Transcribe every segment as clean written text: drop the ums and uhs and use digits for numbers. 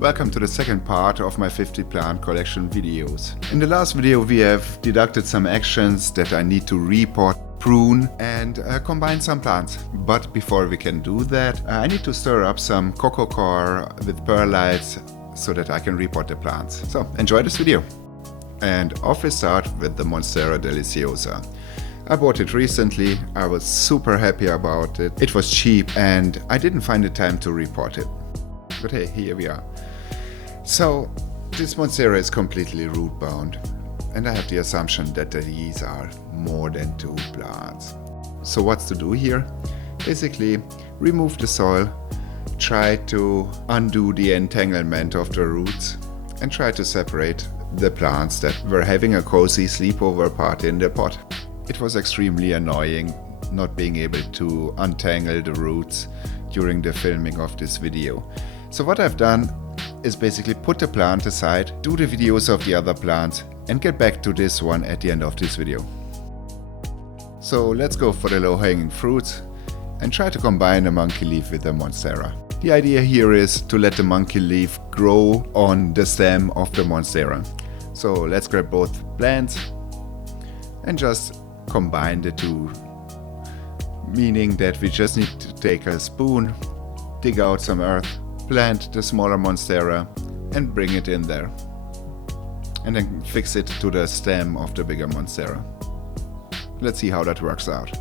Welcome to the second part of my 50 plant collection videos. In the last video we have deducted some actions that I need to repot, prune and combine some plants. But before we can do that, I need to stir up some coco coir with perlites so that I can repot the plants. So enjoy this video. And off we start with the Monstera deliciosa. I bought it recently, I was super happy about it. It was cheap and I didn't find the time to repot it. But hey, here we are. So this Monstera is completely root bound and I have the assumption that these are more than 2 plants. So what's to do here? Basically remove the soil, try to undo the entanglement of the roots and try to separate the plants that were having a cozy sleepover party in the pot. It was extremely annoying not being able to untangle the roots during the filming of this video. So what I've done is basically put the plant aside, do the videos of the other plants and get back to this one at the end of this video. So let's go for the low-hanging fruits and try to combine the monkey leaf with the Monstera. The idea here is to let the monkey leaf grow on the stem of the Monstera. So let's grab both plants and just combine the two. Meaning that we just need to take a spoon, dig out some earth, plant the smaller Monstera and bring it in there. And then fix it to the stem of the bigger Monstera. Let's see how that works out.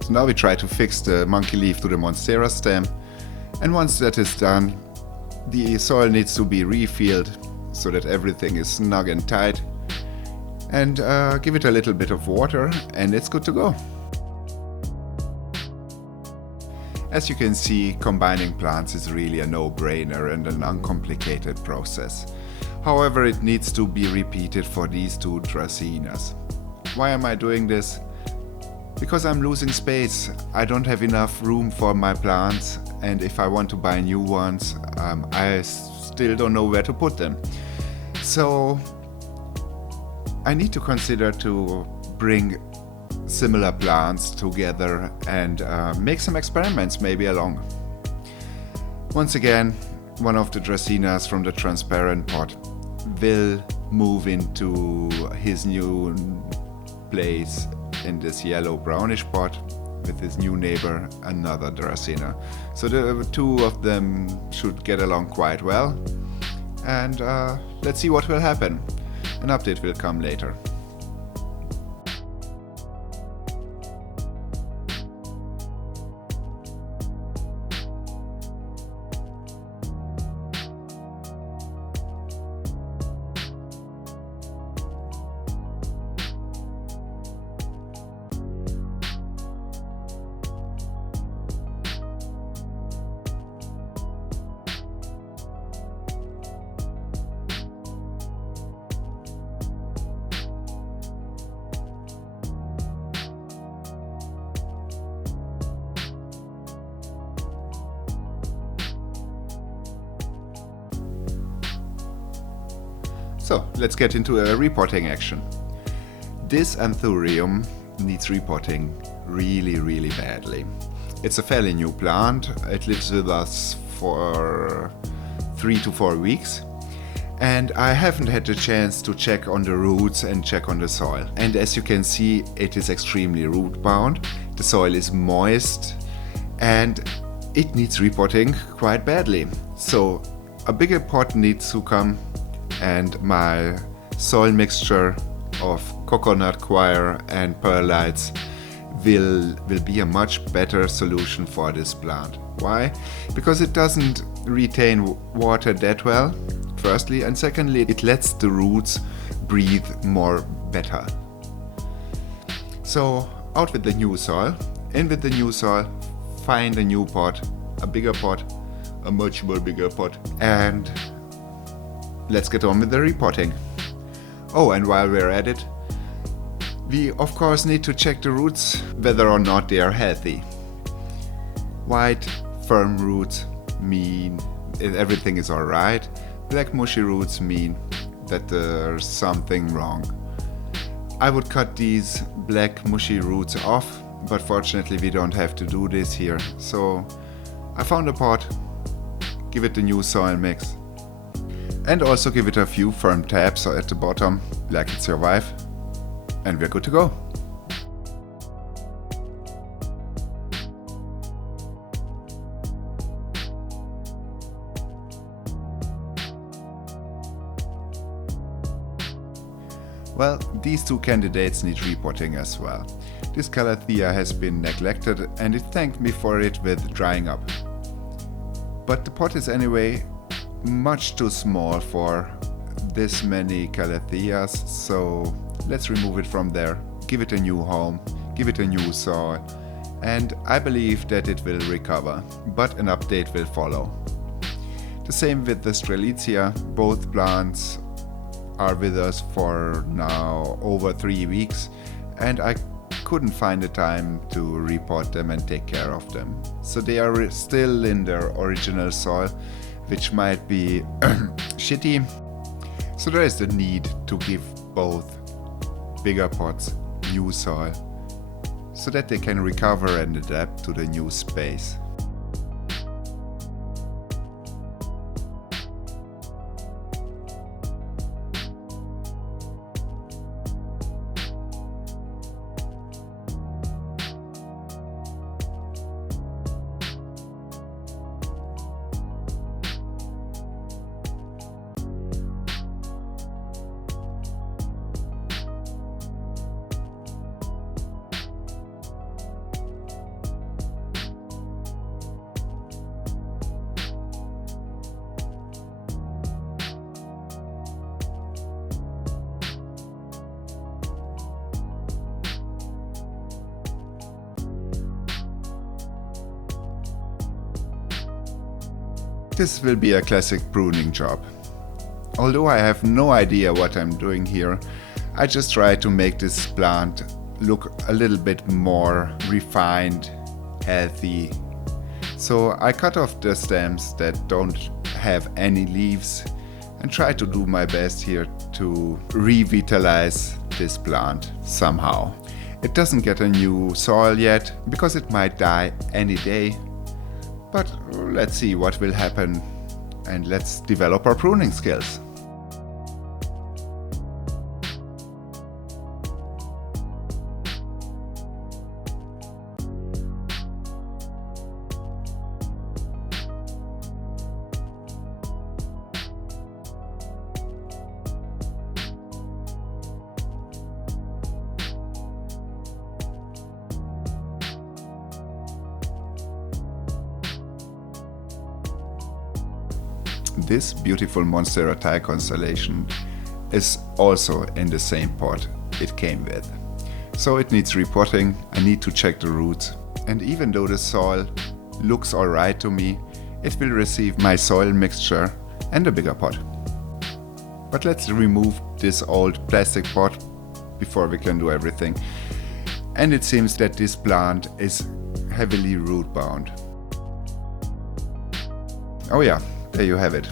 So now we try to fix the monkey leaf to the Monstera stem. And once that is done, the soil needs to be refilled so that everything is snug and tight. And give it a little bit of water and it's good to go. As you can see, combining plants is really a no-brainer and an uncomplicated process. However, it needs to be repeated for these 2 dracaenas. Why am I doing this? Because I'm losing space. I don't have enough room for my plants, and if I want to buy new ones, I still don't know where to put them. So I need to consider to bring similar plants together and make some experiments maybe along. Once again, one of the dracaenas from the transparent pot will move into his new place in this yellow brownish pot with his new neighbor, another dracaena. So the 2 of them should get along quite well, and let's see what will happen. An update will come later. So let's get into a repotting action. This anthurium needs repotting really badly. It's a fairly new plant. It lives with us for 3 to 4 weeks. And I haven't had the chance to check on the roots and check on the soil. And as you can see, it is extremely root bound. The soil is moist and it needs repotting quite badly. So a bigger pot needs to come, and my soil mixture of coconut coir and perlites will be a much better solution for this plant. Why? Because it doesn't retain water that well, firstly, and secondly, it lets the roots breathe more better. So out with the new soil, in with the new soil, find a new pot, a bigger pot, a much more bigger pot, and let's get on with the repotting. Oh, and while we're at it, we of course need to check the roots whether or not they are healthy. Wide, firm roots mean if everything is alright. Black mushy roots mean that there's something wrong. I would cut these black mushy roots off, but fortunately we don't have to do this here. So I found a pot, give it a new soil mix, and also give it a few firm taps at the bottom, like it's your wife, and we're good to go. Well, these two candidates need repotting as well. This calathea has been neglected and it thanked me for it with drying up. But the pot is anyway much too small for this many calatheas, so let's remove it from there, give it a new home, give it a new soil, and I believe that it will recover, but an update will follow. The same with the Strelitzia. Both plants are with us for now over 3 weeks, and I couldn't find the time to repot them and take care of them. So they are still in their original soil, which might be shitty. So there is the need to give both bigger pots new soil so that they can recover and adapt to the new space. This will be a classic pruning job. Although I have no idea what I'm doing here, I just try to make this plant look a little bit more refined, healthy. So I cut off the stems that don't have any leaves and try to do my best here to revitalize this plant somehow. It doesn't get a new soil yet because it might die any day. But let's see what will happen and let's develop our pruning skills. This beautiful Monstera Thai constellation is also in the same pot it came with. So it needs repotting, I need to check the roots, and even though the soil looks alright to me, it will receive my soil mixture and a bigger pot. But let's remove this old plastic pot before we can do everything. And it seems that this plant is heavily root bound. Oh yeah, there you have it.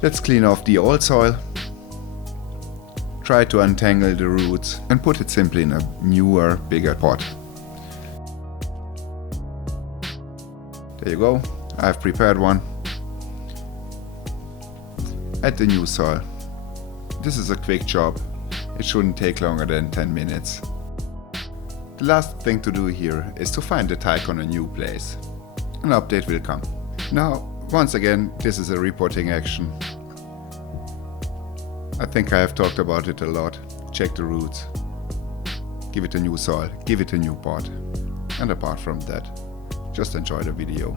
Let's clean off the old soil, try to untangle the roots and put it simply in a newer, bigger pot. There you go, I've prepared one. Add the new soil. This is a quick job, it shouldn't take longer than 10 minutes. The last thing to do here is to find the tyke on a new place. An update will come. Now, once again, this is a repotting action. I think I have talked about it a lot. Check the roots. Give it a new soil, give it a new pot. And apart from that, just enjoy the video.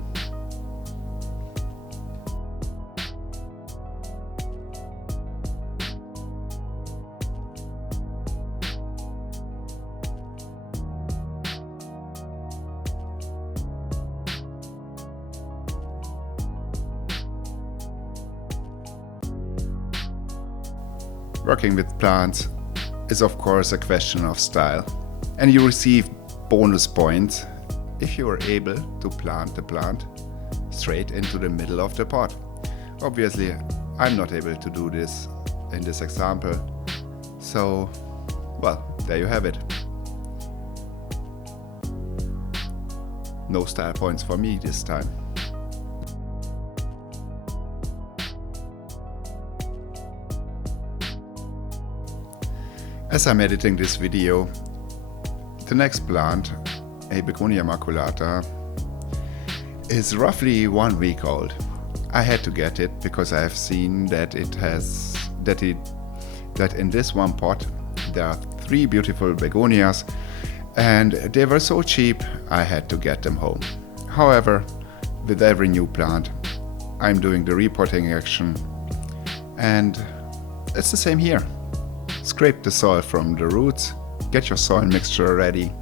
Working with plants is of course a question of style, and you receive bonus points if you are able to plant the plant straight into the middle of the pot. Obviously, I'm not able to do this in this example, so, well, there you have it. No style points for me this time. As I'm editing this video, the next plant, a Begonia maculata, is roughly 1 week old. I had to get it because I have seen that that in this one pot there are 3 beautiful begonias, and they were so cheap I had to get them home. However, with every new plant I'm doing the repotting action, and it's the same here. Scrape the soil from the roots, get your soil mixture ready,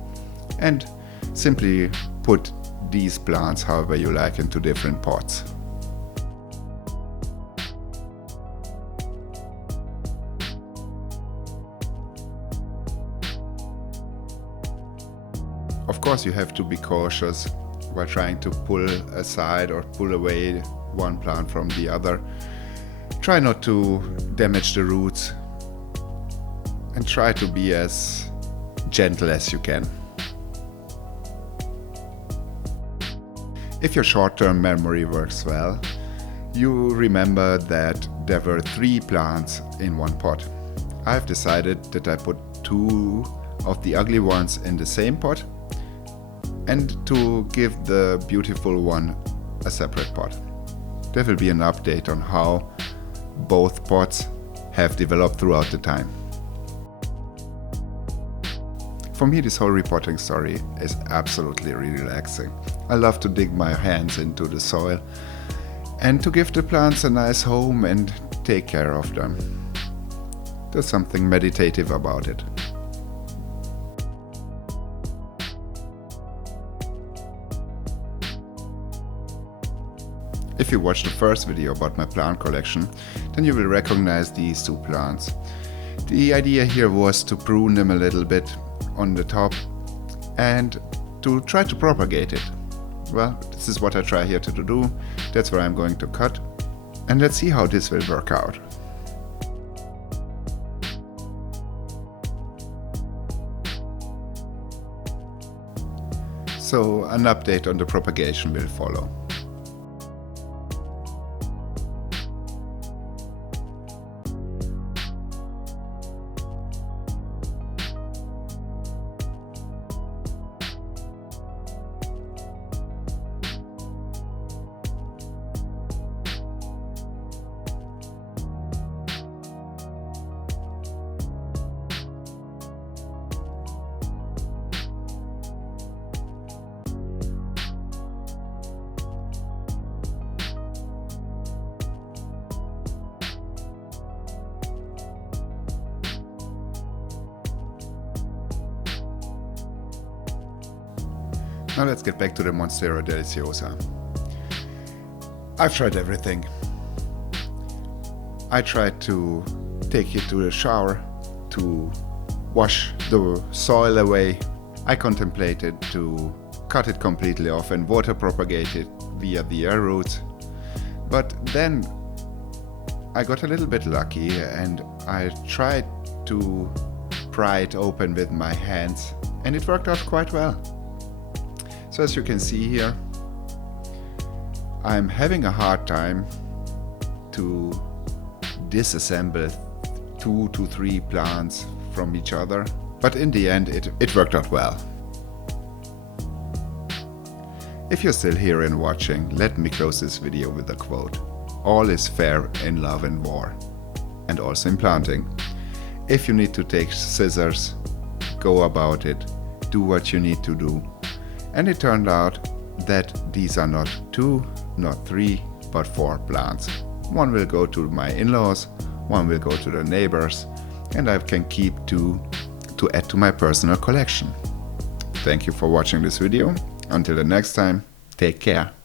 and simply put these plants however you like into different pots. Of course, you have to be cautious while trying to pull aside or pull away one plant from the other. Try not to damage the roots and try to be as gentle as you can. If your short-term memory works well, you remember that there were 3 plants in one pot. I've decided that I put 2 of the ugly ones in the same pot and to give the beautiful one a separate pot. There will be an update on how both pots have developed throughout the time. For me, this whole repotting story is absolutely relaxing. I love to dig my hands into the soil and to give the plants a nice home and take care of them. There's something meditative about it. If you watched the first video about my plant collection, then you will recognize these 2 plants. The idea here was to prune them a little bit on the top and to try to propagate it. Well, this is what I try here to do. That's where I'm going to cut, and let's see how this will work out. So an update on the propagation will follow. Now let's get back to the Monstera Deliciosa. I've tried everything. I tried to take it to the shower to wash the soil away. I contemplated to cut it completely off and water propagate it via the air roots. But then I got a little bit lucky and I tried to pry it open with my hands, and it worked out quite well. So as you can see here, I'm having a hard time to disassemble 2 to 3 plants from each other, but in the end it worked out well. If you're still here and watching, let me close this video with a quote. All is fair in love and war, and also in planting. If you need to take scissors, go about it, do what you need to do. And it turned out that these are not 2, not 3, but 4 plants. One will go to my in-laws, one will go to the neighbors, and I can keep 2 to add to my personal collection. Thank you for watching this video. Until the next time, take care.